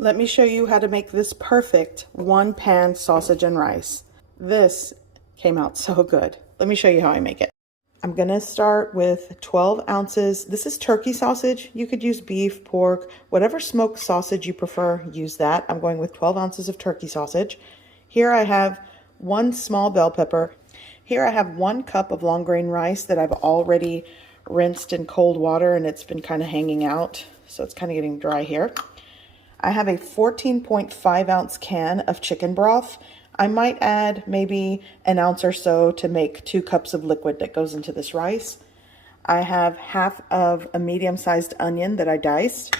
Let me show you how to make this perfect one-pan sausage and rice. This came out so good. Let me show you how I make it. I'm gonna start with 12 ounces. This is turkey sausage. You could use beef, pork, whatever smoked sausage you prefer, use that. I'm going with 12 ounces of turkey sausage. Here I have 1 small bell pepper. Here I have 1 cup of long grain rice that I've already rinsed in cold water and it's been kind of hanging out. So it's kind of getting dry here. I have a 14.5 ounce can of chicken broth. I might add maybe an ounce or so to make 2 cups of liquid that goes into this rice. I have half of a medium-sized onion that I diced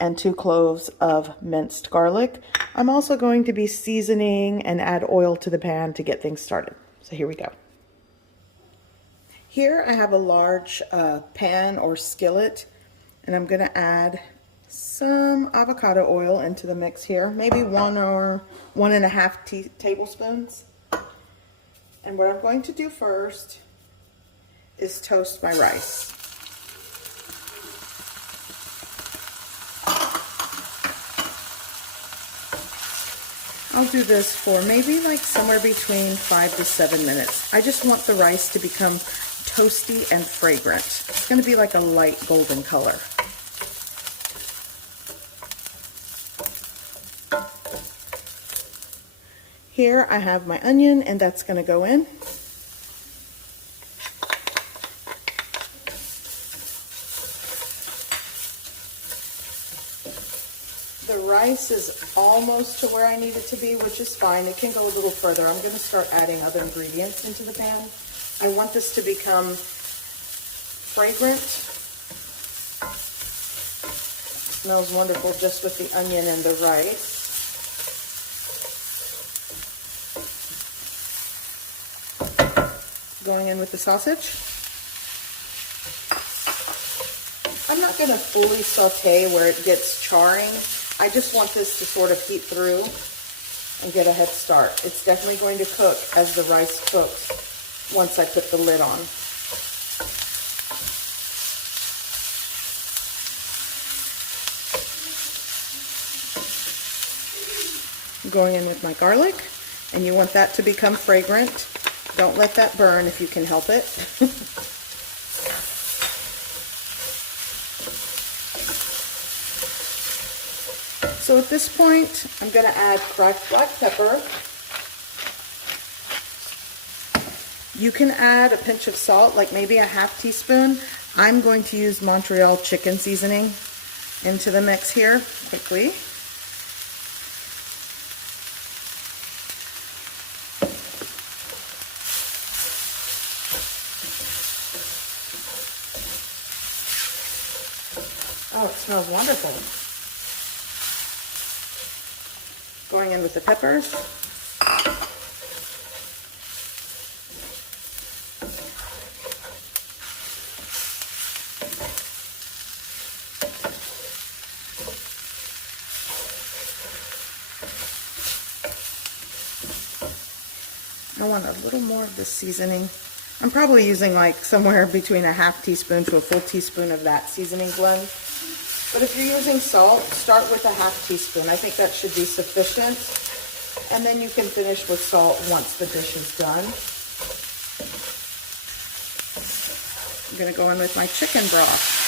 and 2 cloves of minced garlic. I'm also going to be seasoning and add oil to the pan to get things started. So here we go. Here I have a large pan or skillet, and I'm gonna add some avocado oil into the mix here, maybe 1 or 1.5 tablespoons. And what I'm going to do first is toast my rice. I'll do this for maybe like somewhere between 5 to 7 minutes. I just want the rice to become toasty and fragrant. It's going to be like a light golden color. Here I have my onion, and that's going to go in. The rice is almost to where I need it to be, which is fine. It can go a little further. I'm going to start adding other ingredients into the pan. I want this to become fragrant. It smells wonderful just with the onion and the rice. Going in with the sausage. I'm not going to fully saute where it gets charring. I just want this to sort of heat through and get a head start. It's definitely going to cook as the rice cooks once I put the lid on. I'm going in with my garlic, and you want that to become fragrant. Don't let that burn if you can help it. So at this point, I'm going to add cracked black pepper. You can add a pinch of salt, like maybe a ½ teaspoon. I'm going to use Montreal chicken seasoning into the mix here quickly. Oh, it smells wonderful. Going in with the peppers. I want a little more of the seasoning. I'm probably using like somewhere between a ½ teaspoon to a full teaspoon of that seasoning blend. But if you're using salt, start with a ½ teaspoon. I think that should be sufficient. And then you can finish with salt once the dish is done. I'm going to go in with my chicken broth.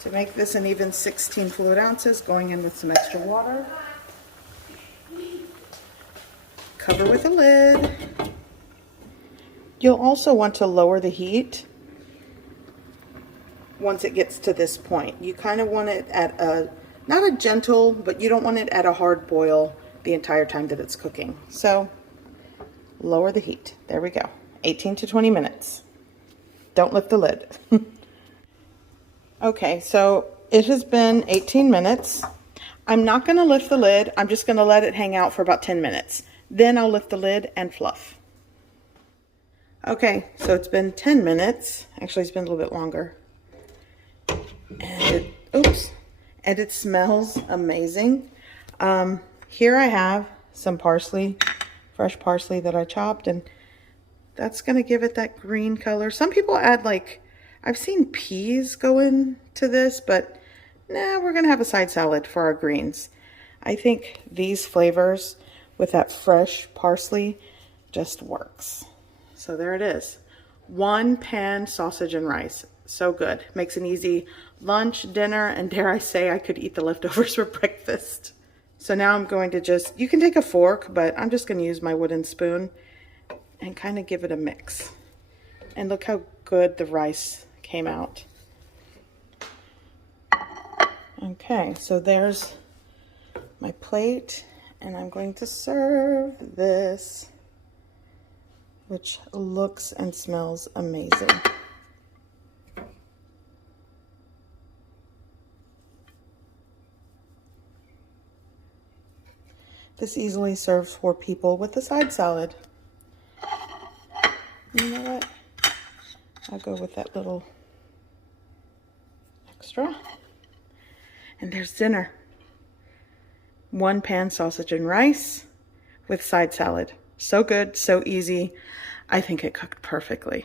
To make this an even 16 fluid ounces, going in with some extra water. Cover with a lid. You'll also want to lower the heat once it gets to this point. You kind of want it at a, not a gentle, but you don't want it at a hard boil the entire time that it's cooking. So lower the heat. There we go. 18 to 20 minutes. Don't lift the lid. Okay, so it has been 18 minutes. I'm not going to lift the lid. I'm just going to let it hang out for about 10 minutes. Then I'll lift the lid and fluff. Okay, so it's been 10 minutes. Actually, it's been a little bit longer. And it smells amazing. Here I have some parsley, fresh parsley that I chopped, and that's gonna give it that green color. Some people add like, I've seen peas go into this, but nah, we're gonna have a side salad for our greens. I think these flavors with that fresh parsley just works. So there it is. 1 pan sausage and rice. So good. Makes an easy lunch, dinner, and dare I say I could eat the leftovers for breakfast. So now I'm going to just, you can take a fork, but I'm just going to use my wooden spoon and kind of give it a mix. And look how good the rice came out. Okay, so there's my plate, and I'm going to serve this, which looks and smells amazing. This easily serves 4 people with a side salad. You know what? I'll go with that little extra. And there's dinner. 1 pan sausage and rice with side salad. So good, so easy. I think it cooked perfectly.